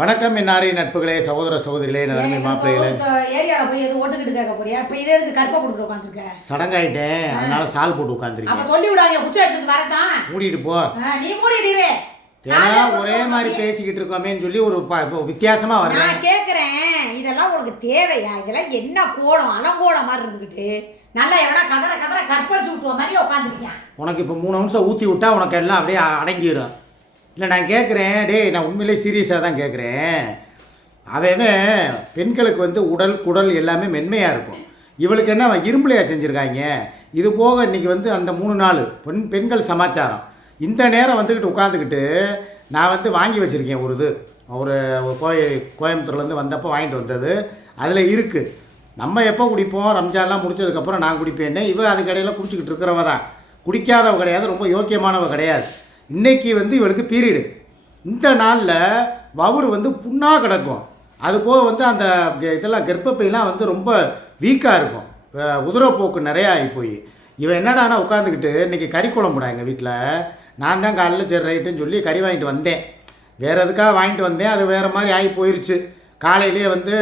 வணக்கம் என்னாரி நட்புகளே, சகோதர சகோதரிகளே, நலமை மாப்பிள்ளைகளே. ஏரியாவில் போய் எதுவும் ஓட்டுக்கிட்டு கேட்க போறியா? இப்போ இதே எதுக்கு கற்பை போட்டு உட்காந்துருக்க? சடங்காயிட்டேன், அதனால சால் போட்டு உட்காந்துருக்கேன். அப்போ சொல்லி விடாங்க, குச்சி எடுத்துட்டு வரட்டான். மூடிட்டு போ. நீ மூடிட்டு ஒரே மாதிரி பேசிக்கிட்டு இருக்கோமேன்னு சொல்லி ஒரு வித்தியாசமா வரேன். நான் கேட்குறேன், இதெல்லாம் உனக்கு தேவையா? இதெல்லாம் என்ன கோலம், அலங்கோலம் மாதிரி இருந்துக்கிட்டு நல்லா எவனா கதற கதற கற்பழிச்சு விட்டுவ மாதிரி உட்காந்துருக்கேன். உனக்கு இப்போ 3 நிமிஷம் ஊற்றி விட்டா உனக்கு எல்லாம் அப்படியே அடங்கிடும். இல்லை நான் கேட்குறேன், டேய் நான் உண்மையிலே சீரியஸாக தான் கேட்குறேன். அவன் பெண்களுக்கு வந்து உடல் குடல் எல்லாமே மென்மையாக இருக்கும். இவளுக்கு என்ன இரும்புலையாக செஞ்சுருக்காங்க. இது போக இன்றைக்கி வந்து அந்த 3 நாள் பெண்கள் சமாச்சாரம். இந்த நேரம் வந்துக்கிட்டு உட்காந்துக்கிட்டு நான் வந்து வாங்கி வச்சுருக்கேன். ஒரு கோயம்புத்தூர்லேருந்து வந்தப்போ வாங்கிட்டு வந்தது. அதில் இருக்குது. நம்ம எப்போ குடிப்போம், ரம்ஜான்லாம் முடிச்சதுக்கப்புறம் நான் குடிப்பேன்னு. அதுக்கடையில் குடிச்சிக்கிட்டு இருக்கிறவ தான், குடிக்காதவ கிடையாது, ரொம்ப யோக்கியமானவ கிடையாது. இன்றைக்கி வந்து இவளுக்கு பீரியடு. இந்த நாளில் வவுறு வந்து புண்ணாக கிடக்கும். அது போக வந்து அந்த இதெல்லாம் கர்ப்பப்பையெல்லாம் வந்து ரொம்ப வீக்காக இருக்கும். உதிரப்போக்கு நிறையா ஆகி போய் இவன் என்னடானா உட்காந்துக்கிட்டு இன்றைக்கி கறி குழம்புடா எங்கள் வீட்டில். நான் தான் காலையில் சரி ரைட்டுன்னு சொல்லி கறி வாங்கிட்டு வந்தேன். வேறு எதுக்காக வாங்கிட்டு வந்தேன், அது வேறு மாதிரி ஆகி போயிடுச்சு. காலையிலே வந்து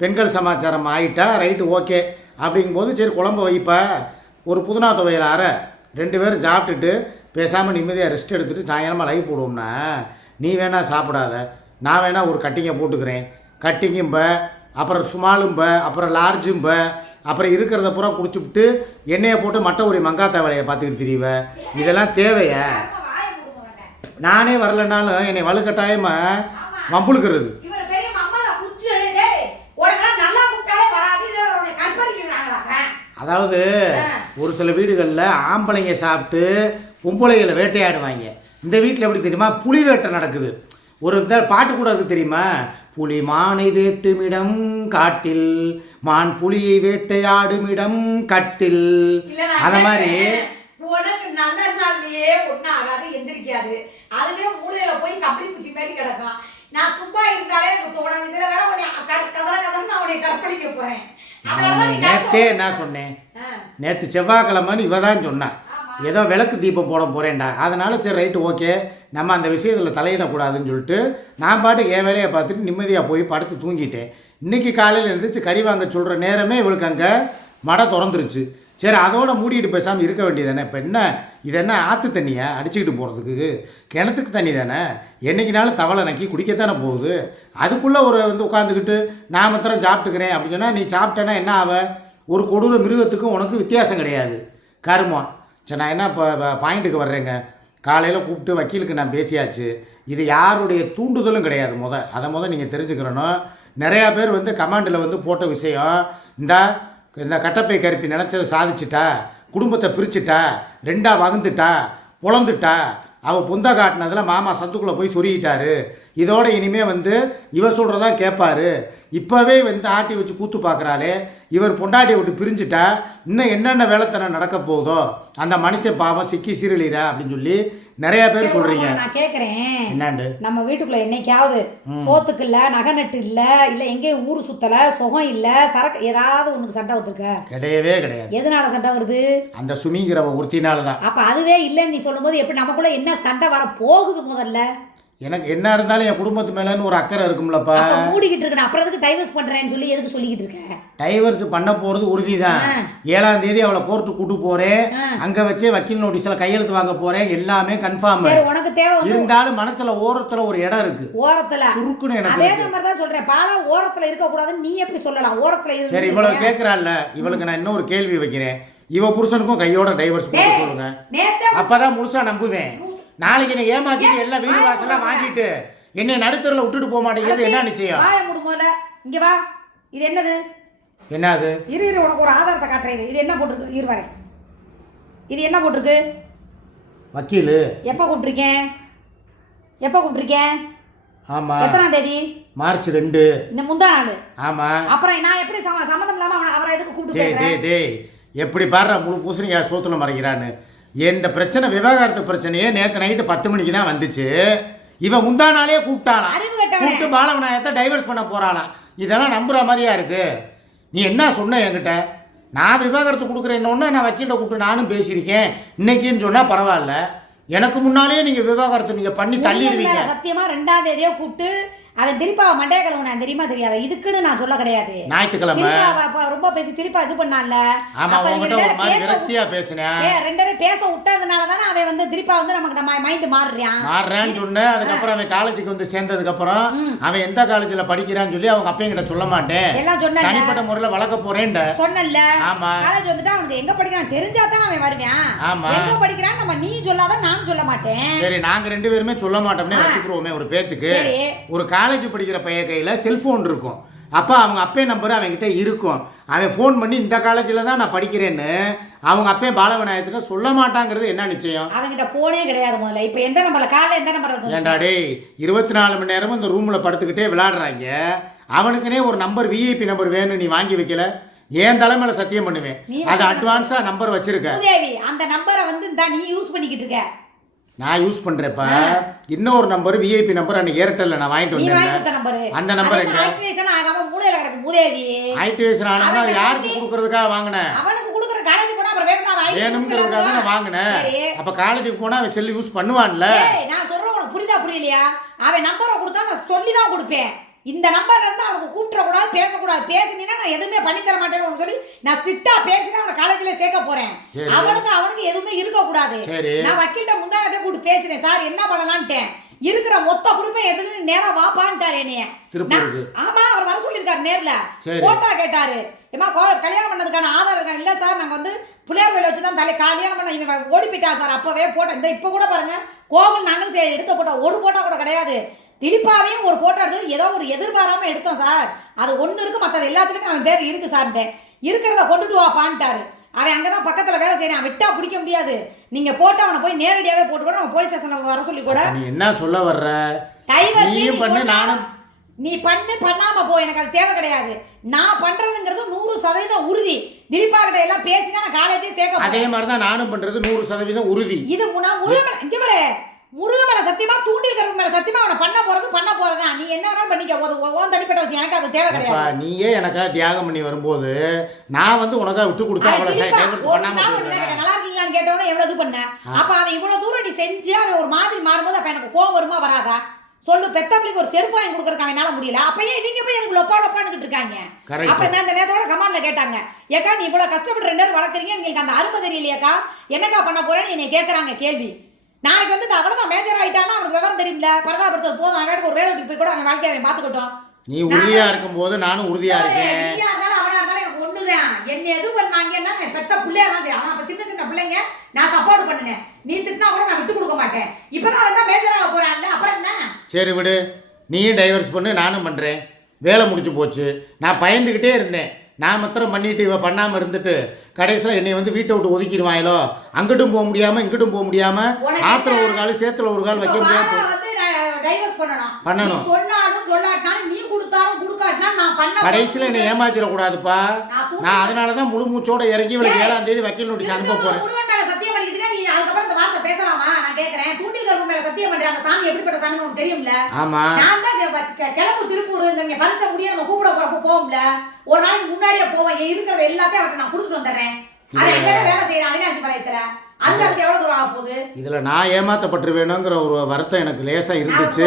பெண்கள் சமாச்சாரம் ஆகிட்டா ரைட்டு ஓகே அப்படிங்கும்போது சரி குழம்பு வைப்பா, ஒரு புதினா துவையல் அரை 2 பேரும் சாப்பிட்டுட்டு பேசாமல் நிம்மதியாக ரெஸ்ட் எடுத்துகிட்டு சாயங்காலமாக லைவ் போடுவோம்னா, நீ வேணால் சாப்பிடாத, நான் வேணால் ஒரு கட்டிங்கை போட்டுக்கிறேன். கட்டிங்கும்ப, அப்புறம் சுமாலும்ப, அப்புறம் லார்ஜும்ப, அப்புறம் இருக்கிறத பூரா குடிச்சுவிட்டு எண்ணெயை போட்டு மட்டை ஒரு மங்காத்தா வேலையை பார்த்துக்கிட்டு திரிவ. இதெல்லாம் தேவையா? நானே வரலன்னாலும் என்னை வலுக்கட்டாயமாக வம்புழுக்கிறது. அதாவது ஒரு சில வீடுகளில் ஆம்பளைங்க சாப்பிட்டு பொம்பளைகளை வேட்டையாடுவாங்க. இந்த வீட்டில் எப்படி தெரியுமா, புலி வேட்டை நடக்குது. ஒரு பாட்டு கூட இருக்குது தெரியுமா, புலி மானை வேட்டுமிடம் காட்டில், மான் புலியை வேட்டையாடுமிடம் கட்டில். அந்த மாதிரி உனக்கு நல்ல நாள்லயே ஒன்றும் ஆகாது, எந்திரிக்காது. அதுவே மூளையில போய் கப்பலி பூச்சி மாதிரி கிடக்கும். நான் சும்மா இருந்தாலே எனக்கு தோணும், இதில் வேற உன்னை கதற கதற நான் உன்னை கற்பழிக்க போறேன். நேற்றே என்ன சொன்னேன், நேற்று செவ்வாய்க்கிழமைன்னு இவ தான் சொன்னான், ஏதோ விளக்கு தீபம் போட போகிறேன்டா. அதனால் சரி ரைட்டு ஓகே, நம்ம அந்த விஷயத்தில் தலையிடக்கூடாதுன்னு சொல்லிட்டு நான் பாட்டு என் வேலையை பார்த்துட்டு நிம்மதியாக போய் படுத்து தூங்கிட்டேன். இன்றைக்கி காலையில் இருந்துச்சு கறி வாங்க சொல்கிற நேரமே இவளுக்கு அங்கே மடை திறந்துருச்சு. சரி அதோட மூடிட்டு பேசாமல் இருக்க வேண்டியதானே. இப்போ என்ன இது, என்ன ஆற்று தண்ணியை அடிச்சுக்கிட்டு போகிறதுக்கு? கிணத்துக்கு தண்ணி தானே, என்றைக்கினாலும் தவளை நக்கி குடிக்கத்தானே போகுது. அதுக்குள்ளே ஒரு வந்து உட்காந்துக்கிட்டு நான் மாத்திரம் சாப்பிட்டுக்கிறேன் அப்படின்னு சொன்னால், நீ சாப்பிட்டேன்னா என்ன ஆவ? ஒரு கொடூர மிருகத்துக்கும் உனக்கு வித்தியாசம் கிடையாது, கருமம். சரி நான் என்ன இப்போ பாயிண்ட்டுக்கு வர்றேங்க. காலையில் கூப்பிட்டு வக்கீலுக்கு நான் பேசியாச்சு. இது யாருடைய தூண்டுதலும் கிடையாது. அதை நீங்கள் தெரிஞ்சுக்கிறணும். நிறையா பேர் வந்து கமாண்டில் வந்து போட்ட விஷயம், இந்த கட்டப்பை கருப்பி நினச்சதை சாதிச்சிட்டா, குடும்பத்தை பிரிச்சுட்டா, 2ஆ வகுந்துட்டா, பொழந்துட்டா, அவள் பொந்தா காட்டினதில் மாமா சத்துக்குள்ளே போய் சொருகிட்டாரு, இதோட இனிமேல் வந்து இவர் சொல்கிறதான் கேட்பாரு, இப்போவே வந்து ஆட்டி வச்சு கூத்து பார்க்குறாளே, இவர் பொண்டாட்டியை விட்டு பிரிஞ்சுட்டா இன்னும் என்னென்ன வேலைத்தனை நடக்க போகுதோ, அந்த மனுஷன் பாவம் சிக்கி சீரழிறா அப்படின்னு சொல்லி நிறைய பேர் சொல்கிறீங்க. நான் கேட்குறேன், என்னாண்டு நம்ம வீட்டுக்குள்ளே என்னைக்காவது சோத்துக்கு இல்லை, நகை நட்டு இல்லை, இல்லை எங்கேயும் ஊர் சுற்றலை, சுகம் இல்லை, சரக்கு ஏதாவது உனக்கு சண்டை வந்துருக்க? கிடையவே கிடையாது. எதனால சண்டை வருது? அந்த சுமிங்கிறவ ஒருத்தினால தான். அப்போ அதுவே இல்லைன்னு நீ சொல்லும்போது எப்படி நமக்குள்ளே என்ன சண்டை வர போகுது? முதல்ல எனக்கு என்ன இருந்தாலும் என் குடும்பத்து மேலேன்னு ஒரு அக்கறை இருக்கும்லப்பா. மூடிக்கிட்டு இருக்கேன், அப்புறம் எதுக்கு டைவர்ஸ் பண்ணுறேன்னு சொல்லி எதுக்கு சொல்லிக்கிட்டு இருக்க? டைவர்ஸ் பண்ண போகிறது உறுதி தான். 7ஆம் தேதி அவளை கோர்ட்டு கூட்டு போகிறேன், அங்கே வச்சே வக்கீல் நோட்டீஸில் கையெழுத்து வாங்க போகிறேன், எல்லாமே கன்ஃபார்ம். உனக்கு தேவை இருந்தாலும் மனசில் ஓரத்தில் ஒரு இடம் இருக்குது, ஓரத்தில் சுருக்குன்னு. எனக்கு அதே மாதிரி தான் சொல்கிறேன், பாலா ஓரத்தில் இருக்கக்கூடாதுன்னு நீ எப்படி சொல்லலாம்? ஓரத்தில் இருக்கு. சரி இவ்வளோ கேட்குறாள்ல, இவளுக்கு நான் இன்னொரு கேள்வி வைக்கிறேன். இவ புருஷனுக்கும் கையோட டைவர்ஸ் போட சொல்லுங்க, அப்போதான் முழுசாக நம்புவேன். நாளைக்கு என்ன ஏமாத்திட்டு எல்லாம் வீடு வாசலாம் வாங்கிட்டு என்னை நடுத்தரில் விட்டுட்டு போக மாட்டேங்கிறது என்ன நிச்சயம்? இங்கே வா, இது என்னது? என்னது? இரு உனக்கு ஒரு ஆதாரத்தை காட்டுறேன். இது என்ன போட்டிருக்கு? இரு வரேன். இது என்ன போட்டிருக்கு? வக்கீல். எப்போ கூப்பிட்ருக்கேன்? ஆமாம். எத்தனாம் தேதி? மார்ச் 2. இந்த முந்தா நாள். ஆமாம். அப்புறம் நான் எப்படி சம்மந்தம் இல்லாமல் அவரை எதுக்கு கூப்பிட்டு? டேய் எப்படி பாடுற முழு பூசணிக்காய் சோத்துல மறைக்கிறான்னு. எந்த பிரச்சனை, விவாகரத்து பிரச்சனையே நேற்று நைட்டு 10 மணிக்கு தான் வந்துச்சு. இவன் முந்தா நாளே கூப்பிட்டாளாம், கூப்பிட்டு பாலவநாயகத்தை டைவர்ஸ் பண்ண போகிறாளாம். இதெல்லாம் நம்புகிற மாதிரியா இருக்குது? நீ என்ன சொன்ன என்கிட்ட? நான் விவாகரத்து கொடுக்குறேன்னொன்னே நான் வக்கீலை கூப்பிட்டு நானும் பேசியிருக்கேன் இன்னைக்குன்னு சொன்னால் பரவாயில்ல. எனக்கு முன்னாலே நீங்கள் விவாகரத்து நீங்கள் பண்ணி தள்ளிடுவீங்க. சத்தியமாக 2ஆம் தேதியோ கூப்பிட்டு அவன் திருப்பா மண்டைய கிழவன் தெரியுமா தெரியாத இதுக்குன்னு நான் சொல்ல கிடையாது. ஞாயிற்றுக்கிழமை திருப்பா ரொம்ப பேசி திருப்பா இது பண்ணான்ல. ஆமா உங்ககிட்ட ஒரு மாதிரி விரக்தியா பேசினேன். ரெண்டு பேரும் பேச விட்டதுனால தானே அவன் வந்து திருப்பா வந்து நமக்கு மைண்ட் மாறுறான்னு சொன்னேன். அதுக்கப்புறம் அவன் காலேஜுக்கு வந்து சேர்ந்ததுக்கு அப்புறம் அவன் எந்த காலேஜ்ல படிக்கிறான்னு சொல்லி அவங்க அப்பா கிட்ட சொல்ல மாட்டேன் எல்லாம் சொன்னேன். தனிப்பட்ட முறையில வளர்க்க போறேன் சொன்னல. ஆமா காலேஜ் வந்துட்டு அவனுக்கு எங்க படிக்கிறான் தெரிஞ்சா தான் அவன் வருவான். ஆமா எங்க படிக்கிறான் நம்ம நீ சொல்லாத நானும் சொல்ல மாட்டேன். சரி நாங்க ரெண்டு பேருமே சொல்ல மாட்டோம்னே வச்சுக்கிறோமே ஒரு பேச்சுக்கு. ஒரு காலேஜ் படிக்கிற பையன் கையில செல்போன் இருக்கும். அப்போ அவங்க அப்பே நம்பர் அவங்ககிட்ட இருக்கும். அவன் ஃபோன் பண்ணி இந்த காலேஜில் தான் நான் படிக்கிறேன்னு அவங்க அப்பே பாலவிநாயகத்திட்ட சொல்ல மாட்டாங்கிறது என்ன நிச்சயம்? அவங்ககிட்ட ஃபோனே கிடையாது முதல்ல. இப்போ எந்த நம்பரில் காலையில் எந்த நம்பர் இருக்கும்? ஏன்டா டேய் 24 மணி நேரமும் இந்த ரூமில் படுத்துக்கிட்டே விளையாடுறாங்க. அவனுக்குனே ஒரு நம்பர் விஐபி நம்பர் வேணும் நீ வாங்கி வைக்கல. ஏன் தலைமையில சத்தியம் பண்ணுவேன் அது அட்வான்ஸா நம்பர் வச்சிருக்க. அந்த நம்பரை வந்து நீ யூஸ் பண்ணிக்கிட்டு இருக்க. நான் யூஸ் பண்றேப்பா. இன்னொரு நம்பர் விஐபி நம்பர் அன்னைக்கு ஏர்டெல்ல நான் வாங்கிட்டு வந்தேன். அந்த நம்பர் எங்க? ஆக்டிவேஷன் ஆகாம மூலையில கிடக்கு மூதேவி. ஆக்டிவேஷன் ஆனதா யாருக்கு கொடுக்கறதுக்காக வாங்கினேன்? அவனுக்கு கொடுக்கற காலேஜ் போனா அப்புறம் வேணும்ங்கிறதுக்காக நான் வாங்கினேன். அப்ப காலேஜுக்கு போனா அவன் செல்லு யூஸ் பண்ணுவான்ல. நான் சொல்றேன் உனக்கு புரியுதா புரியலையா? அவன் நம்பரை கொடுத்தா நான் சொல்லி தான் கொடுப்பேன். இந்த நம்பர்ல இருந்து அவனுக்கு கூப்பிடக்கூடாது பேசக்கூடாது. பேசினா நான் எதுவுமே பண்ணி தர மாட்டேன்னு சொல்லி நான் ஸ்ட்ரிக்டா பேசினா அவனை காலேஜ்ல சேர்க்க போறேன். அவனுக்கு எதுவுமே இருக்கக்கூடாது. நான் வக்கீல்கிட்ட முந்தானத்தை கூப்பிட்டு பேசினேன். சார் என்ன பண்ணலான்ட்டேன். இருக்கிற மொத்த பொறுப்பை எடுத்துக்கிட்டு நேரா வாப்பான்ட்டாரு என்னைய. ஆமா அவர் வர சொல்லியிருக்காரு நேர்ல. போட்டா கேட்டாரு. ஏமா கல்யாணம் பண்ணதுக்கான ஆதாரம் இருக்கா? இல்ல சார் நாங்க வந்து பிள்ளையார் கோயில வச்சுதான் கல்யாணம் பண்ண இவன் ஓடி போயிட்டா சார். அப்பவே போட்டோ இந்த இப்ப கூட பாருங்க கோவில் நாங்களும் எடுத்த போட்டோ ஒரு போட்டோ கூட கிடையாது. திலீப்பாவையும் ஒரு போட்டோ எடுத்து ஏதோ ஒரு எதிர்பாராம எடுத்தோம் சார். அது ஒன்று இருக்கு மற்றது எல்லாத்துலேயுமே அவன் பேர் இருக்கு சார்ட்டேன். இருக்கிறத கொண்டுட்டு வாப்பான்ட்டாரு. அவன் அங்கே தான் பக்கத்தில் வேலை செய்யறான். விட்டா பிடிக்க முடியாது. நீங்க போட்டு அவனை போய் நேரடியாவே போட்டு கூட நம்ம போலீஸ் ஸ்டேஷன்ல வர சொல்லி கூட. நீ என்ன சொல்ல வர்ற? நீ பண்ணாம போ. எனக்கு அது தேவை கிடையாது. நான் பண்றதுங்கிறது 100% உறுதி. திலீப்பா கிட்ட எல்லாம் பேசினா நான் காலேஜே சேர்க்க. அதே மாதிரி தான் நானும் பண்றது 100% உறுதி. இது இங்க பாரு முருகன் மேல சத்தியமா தூண்டில் கருப்பு மேல சத்தியமா அவனை பண்ண போறதா. நீ என்ன வேணாலும் பண்ணிக்க. ஓன் தனிப்பட்ட விஷயம். எனக்கு அது தேவை கிடையாது. நீயே எனக்கா தியாகம் பண்ணி வரும்போது நான் வந்து உனக்கா விட்டு கொடுத்தா அவ்வளவு நல்லா இருக்கீங்களான்னு கேட்டவன எவ்வளவு இது பண்ண. அப்ப அவன் இவ்வளவு தூரம் நீ செஞ்சு அவன் ஒரு மாதிரி மாறும்போது அப்ப எனக்கு கோவம் வருமா வராதா சொல்லு? பெத்தவங்களுக்கு ஒரு செருப்பு வாங்கி கொடுக்கறதுக்கு அவனால முடியல. அப்பயே இவங்க போய் எனக்கு லொப்பான்னு இருக்காங்க. அப்ப நான் அந்த நேரத்தோட கமாண்ட்ல கேட்டாங்க, ஏக்கா நீ இவ்வளவு கஷ்டப்பட்டு 2 பேரும் வளர்க்குறீங்க, உங்களுக்கு அந்த அருமை தெரியலையாக்கா, என்னக்கா பண்ண போறேன்னு என்னை கேட்கறாங்க கேள்வி. நாளைக்கு வந்து அவனை தான் மேஜர் ஆயிட்டானா அவனுக்கு விவரம் தெரியல. பரவாயில்ல போதும். அவன் ஒரு வேலைக்கு போய் கூட அவன் வாழ்க்கையை அவன் பார்த்துக்கிட்டோம். நீ உறுதியா இருக்கும் போது நானும் உறுதியா இருக்கேன். நீயா இருந்தாலும் அவனா இருந்தாலும் எனக்கு ஒண்ணுதான். என்ன எது பண்ணாங்கன்னா பெத்த பிள்ளையா தான் தெரியும். அவன் அப்ப சின்ன பிள்ளைங்க நான் சப்போர்ட் பண்ணினேன். நீ திட்டினா கூட நான் விட்டு கொடுக்க மாட்டேன். இப்பதான் அவன் தான் மேஜர் ஆக போறான்ல. அப்புறம் என்ன? சரி விடு. நீயும் டைவர்ஸ் பண்ணு, நானும் பண்றேன். வேலை முடிச்சு போச்சு. நான் பயந்துகிட்டே இருந்தேன். நான் மாத்திரம் பண்ணிட்டு இவ பண்ணாம இருந்துட்டு கடைசியில் என்னை வந்து வீட்டை விட்டு ஒதுக்கிடுவாங்களோ, அங்கிட்டும் போக முடியாம இங்கிட்டும் போக முடியாம ஆத்துல ஒரு கால் சேத்துல ஒரு கால் வைக்க முடியாது. பண்ணணும். கடைசியில் என்னை ஏமாத்திர கூடாதுப்பா. நான் அதனாலதான் முழு மூச்சோட இறங்கி இவளுக்கு 7ஆம் தேதி வக்கீல் நோட்டீஸ் அனுப்ப போறேன். ஆமா கிளம்பு திருப்பூர் இங்க பரிச முடிய நம்ம கூப்பிட போறப்ப போகும்ல, ஒரு நாளைக்கு முன்னாடியே போவேன். இருக்கிறத எல்லாத்தையும் அவருக்கு நான் கொடுத்துட்டு வந்துடுறேன். அதை எங்கதான் வேலை செய்யறேன் அவினாசி பாளையத்துல. அதுக்கு எவ்வளவு தூரம் ஆக போகுது? இதுல நான் ஏமாத்தப்பட்டுருவேணுங்கிற ஒரு வருத்தம் எனக்கு லேசா இருந்துச்சு.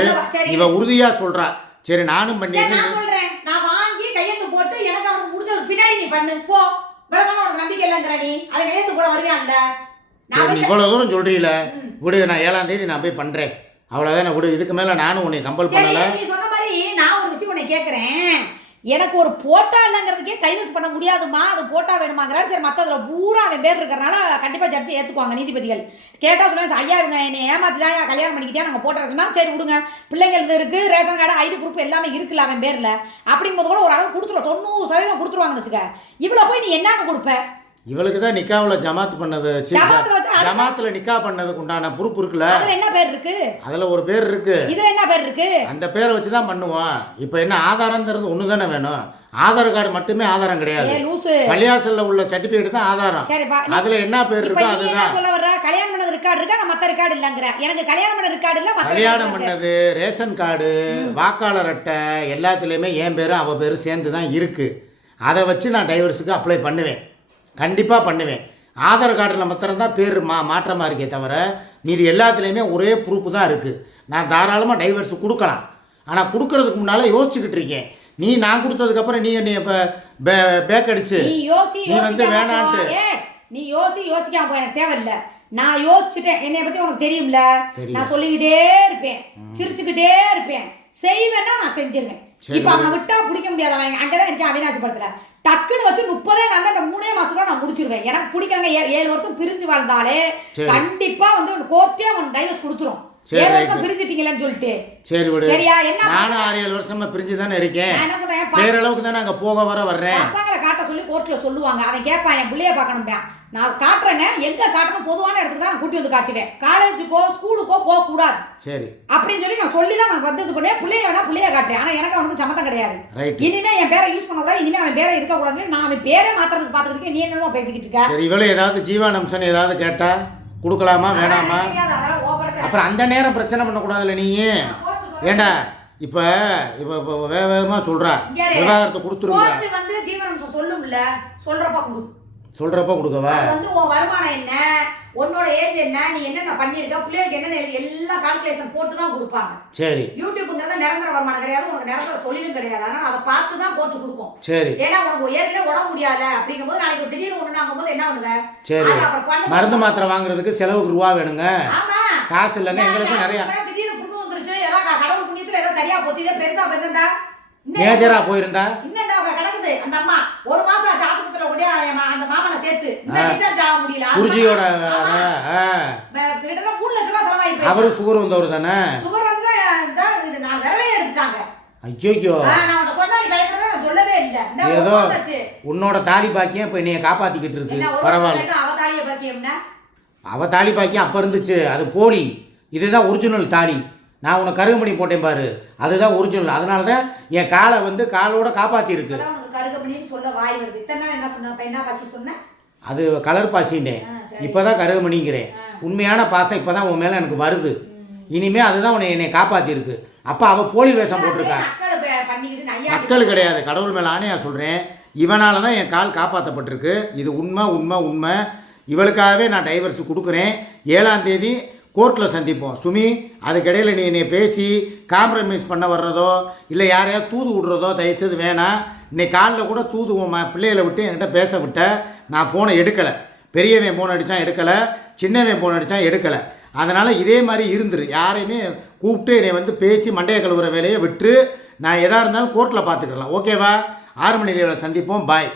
இவ உறுதியா சொல்றா. சரி நானும் பண்ணிடுறேன். சொல்றேன் நான் வாங்கி கையெழுத்து போட்டு எனக்கு அவனுக்கு முடிஞ்சது பின்னாடி நீ பண்ணு போ. இவ்வளவுதான் உனக்கு நம்பிக்கை இல்லைங்கிற நீ அவன் கையெழுத்து கூட வருவான்ல. நீ இவ்வளவு தூரம் சொல்றீல விடு. நான் 7ஆம் தேதி நான் போய் பண்றேன். அவ்வளவுதானே விடு. இதுக்கு மேல நானும் உன்னை கம்பல் பண்ணல. நீ சொன்ன மாதிரி நான் ஒரு விஷயம் உன்னை கேட்கறேன். எனக்கு ஒரு போட்டா இல்லைங்கிறதுக்கே கைவசம் பண்ண முடியாதுமா. அது போட்டா வேணுமாங்கிறாரு. சரி மற்றதுல பூரா அவன் பேர் இருக்கிறனால கண்டிப்பாக ஜட்ஜி ஏற்றுக்குவாங்க நீதிபதிகள். கேட்டால் சொல்லுவாங்க, ஐயா இவங்க என்னை ஏமாத்தி தான் கல்யாணம் பண்ணிக்கிட்டே நாங்கள் போட்டோ இருக்குன்னா சரி விடுங்க. பிள்ளைங்கள் இருக்குது, ரேஷன் கார்டு, ஐடி ப்ரூஃப் எல்லாமே இருக்குல்ல அவன் பேரில். அப்படிங்கும்போது கூட ஒரு அளவு கொடுத்துருவோம். 90% கொடுத்துருவாங்கன்னு வச்சுக்க. இவ்வளோ போய் நீ என்னன்னு கொடுப்ப? இவளுக்கு தான் நிக்காவில் ஜமாத் பண்ணது. ஜமாத்துல நிக்கா பண்ணதுக்கு உண்டான பொறுப்பு இருக்குல்ல. அதுல என்ன பேர் இருக்கு? அதுல ஒரு பேர் இருக்கு. இதுல என்ன பேர் இருக்கு? அந்த பேரை வச்சு தான் பண்ணுவோம். இப்போ என்ன ஆதாரம்ங்கிறது ஒன்று தானே வேணும். ஆதார் கார்டு மட்டுமே ஆதாரம் கிடையாது. பள்ளியாசல்ல உள்ள சர்டிபிகேட் தான் ஆதாரம். அதுல என்ன பேர் இருக்கோ அதுதான். சொல்ல வர்ற கல்யாணம் பண்ணது ரெக்கார்டு இருக்கா? நான் மத்த ரெக்கார்டு இல்லங்கற. எனக்கு கல்யாணம் பண்ண ரெக்கார்டு இல்ல. கல்யாணம் பண்ணது, ரேஷன் கார்டு, வாக்காளர் அட்டை எல்லாத்துலயுமே என் பேரும் அவ பேரும் சேர்ந்து தான் இருக்கு. அதை வச்சு நான் டைவர்ஸுக்கு அப்ளை பண்ணுவேன். கண்டிப்பாக பண்ணுவேன். ஆதார் கார்டில் மாத்திரம்தான் பேர் மாற்றமாக இருக்கே தவிர மீதி எல்லாத்துலேயுமே ஒரே ப்ரூஃப் தான் இருக்குது. நான் தாராளமாக டைவர்ஸ் கொடுக்கலாம். ஆனால் கொடுக்கறதுக்கு முன்னால் யோசிச்சுக்கிட்டு இருக்கேன். நீ நான் கொடுத்ததுக்கப்புறம் நீ என்னை இப்போ பேக் அடிச்சு நீ வந்து வேணான்ட்டு நீ யோசிக்காம போ, எனக்கு தேவையில்லை. நான் யோசிச்சுட்டேன், என்னை பத்தி உனக்கு தெரியும்ல. நான் சொல்லிக்கிட்டே இருப்பேன், சிரிச்சுக்கிட்டே இருப்பேன், செய்வேன்னா நான் செஞ்சிருவேன். இப்ப அவனை விட்டா பிடிக்க முடியாது. அவன் அங்கதான் இருக்கேன் அவினாசிபுரத்துல. டக்குன்னு வச்சு 30 நாள்ல இந்த 3 மாசத்துல நான் முடிச்சிருவேன். எனக்கு பிடிக்காங்க. 7 வருஷம் பிரிஞ்சு வாழ்ந்தாலே கண்டிப்பா வந்து கோர்ட்டே உன் டைவர்ஸ் கொடுத்துரும். 7 வருஷம் பிரிஞ்சிட்டீங்களேன்னு சொல்லிட்டு. சரி விடு. சரியா? என்ன நானும் 6-7 வருஷமா பிரிஞ்சு தானே இருக்கேன். நான் என்ன சொல்றேன், வேற அளவுக்கு தானே அங்க போக வர்றேன். பசங்களை காட்ட சொல்லி கோர்ட்ல சொல்லுவாங்க. அவன் கேட்பான், என் பிள்ளைய பார்க்கணும். நான் காட்டுறேங்க, எங்க காட்டணும் பொதுவான இடத்துக்கு தான் கூட்டி வந்து காட்டுவேன். காலேஜுக்கோ ஸ்கூலுக்கோ போக கூடாது சரி அப்படின்னு சொல்லி நான் சொல்லி தான் நான் வந்து பண்ணேன். பிள்ளைய வேணா பிள்ளைய காட்டுறேன். ஆனா எனக்கு அவனுக்கு சம்மந்தம் கிடையாது. இனிமே என் பேரை யூஸ் பண்ண கூடாது, இனிமே அவன் பேரை இருக்க கூடாது. நான் அவன் பேரை மாத்துறதுக்கு பாத்துக்கிட்டு நீ என்னமோ பேசிக்கிட்டு இருக்க. சரி, இவ்வளவு ஏதாவது ஜீவானம்சன் ஏதாவது கேட்டா கொடுக்கலாமா வேணாமா? அப்புறம் அந்த நேரம் பிரச்சனை பண்ணக்கூடாதுல்ல நீ. ஏண்டா இப்ப வேகமா சொல்றா விவாகரத்தை கொடுத்துருங்க. வந்து ஜீவனம்சம் சொல்லும்ல, சொல்றப்ப கொடுக்கவா? வந்து உன் வருமானம் என்ன, உன்னோட ஏஜ் என்ன, நீ என்னென்ன பண்ணிருக்க, பிள்ளைக்கு என்னென்ன எல்லாம் கால்குலேஷன் போட்டு தான் கொடுப்பாங்க. சரி. யூடியூப்ங்கிறது நிரந்தர வருமானம் கிடையாது, உனக்கு நிரந்தர தொழிலும் கிடையாது. அதனால அதை பார்த்து தான் கோர்ட் கொடுக்கும். சரி. ஏன்னா உனக்கு ஏற்கனவே உடம்பு முடியாது அப்படிங்கும்போது நாளைக்கு திடீர்னு ஒண்ணு ஆகும்போது என்ன பண்ணுவ? சரி. மருந்து மாத்திரை வாங்குறதுக்கு செலவுக்கு ரூபா வேணுங்க. ஆமா, காசு இல்லைங்க. எங்களுக்கு நிறைய திடீர்னு புண்ணு வந்துருச்சு, ஏதாவது கடவுள் புண்ணியத்துல ஏதோ சரியா போச்சு, இதே பெருசா போயிருந்தா மேஜரா போயிருந்தா இன்னும் அவங்க கிடக்குது. அந்த அம்மா 1 மாசம் ஆச்சு ஆஸ்பத்திரியில கொண்டு அந்த மாமனை சேர்த்து டிஸ்சார்ஜ் ஆக முடியல. குருஜியோட கிட்டத்தட்ட 3 லட்சம் ரூபாய் செலவாயிருக்கு. அவரு சுகர் வந்தவர் தானே? சுகர் வந்து இது 4 விரலையே எடுத்துட்டாங்க. ஐயோ, நான் உன்கிட்ட சொன்னா நீ பயப்படுறத நான் சொல்லவே இல்லை. ஏதோ உன்னோட தாலி பாக்கியம் இப்ப என்னைய காப்பாத்திக்கிட்டு இருக்கு. பரவாயில்ல. அவ தாலிய பாக்கியம்னா அவ தாலி பாக்கியம் அப்ப இருந்துச்சு, அது போலி. இதுதான் ஒரிஜினல் தாலி. நான் உனக்கு கருகமணி போட்டேன் பாரு, அதுதான் ஒரிஜினல். அதனால தான் என் காலை வந்து காலோட காப்பாற்றி இருக்கு. கருகமணின்னு சொல்ல வாய் வருது. இத்தனை நாள் என்ன சொன்ன? என்ன பாசி சொன்ன? அது கலர் பாசின்னேன், இப்போதான் கருகமணிங்கிறேன். உண்மையான பாசம் இப்போதான் உன் மேலே எனக்கு வருது. இனிமே அதுதான் உன்னை என்னை காப்பாற்றிருக்கு. அப்போ அவள் போலி வேஷம் போட்டிருக்கா. மக்கள் கிடையாது, கடவுள் மேலே ஆணையா சொல்கிறேன். இவனால தான் என் கால் காப்பாற்றப்பட்டிருக்கு. இது உண்மை உண்மை உண்மை. இவளுக்காகவே நான் டைவர்ஸ் கொடுக்குறேன். 7ஆம் தேதி கோர்ட்டில் சந்திப்போம். சுமி, அதுக்கிடையில் நீ என்னை பேசி காம்ப்ரமைஸ் பண்ண வர்றதோ இல்லை யாரையாவது தூது விடுறதோ தயவுசெய்து வேணாம். இன்னைக்கு காலில் கூட தூது பிள்ளைகளை விட்டு என்கிட்ட பேச விட்ட. நான் ஃபோனை எடுக்கலை. பெரியவன் ஃபோன் அடித்தான் எடுக்கலை, சின்னவன் ஃபோன் அடித்தான் எடுக்கலை. அதனால் இதே மாதிரி இருந்துரு. யாரையுமே கூப்பிட்டு என்னை வந்து பேசி மண்டையை கழுவுற வேலையை விட்டு நான் எதாக இருந்தாலும் கோர்ட்டில் பார்த்துக்கலாம். ஓகேவா? 6 மணி நேரம் சந்திப்போம். பாய்.